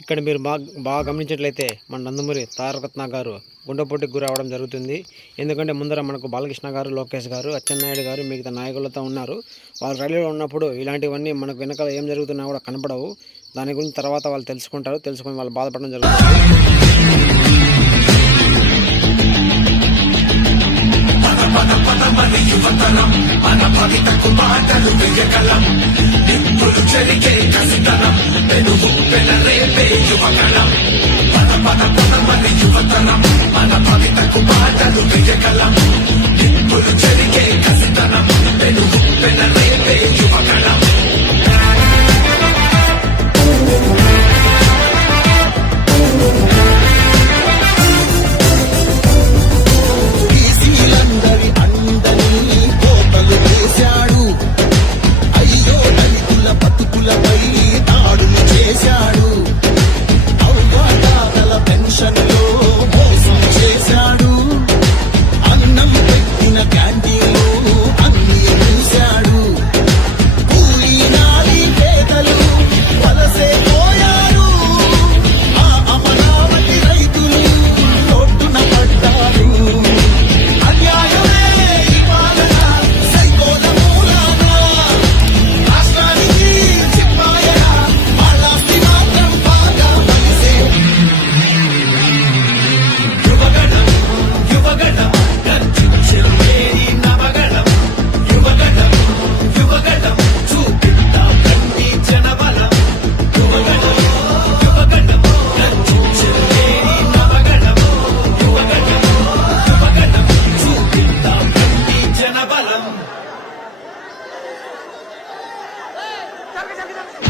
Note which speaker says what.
Speaker 1: ఇక్కడ మీరు బాగా బాగా గమనించినట్లయితే మన నందమూరి తారకత్న గారు గుండెపోటుకు గురి జరుగుతుంది. ఎందుకంటే ముందర మనకు బాలకృష్ణ గారు లోకేష్ గారు అచ్చెన్నాయుడు గారు మిగతా నాయకులతో ఉన్నారు. వాళ్ళు రైలులో ఉన్నప్పుడు ఇలాంటివన్నీ మనకు వెనకాల ఏం జరుగుతున్నా కూడా కనపడవు. దాని గురించి తర్వాత వాళ్ళు తెలుసుకుంటారు. తెలుసుకొని వాళ్ళు బాధపడడం జరుగుతుంది.
Speaker 2: యువకళం quítate, quítate.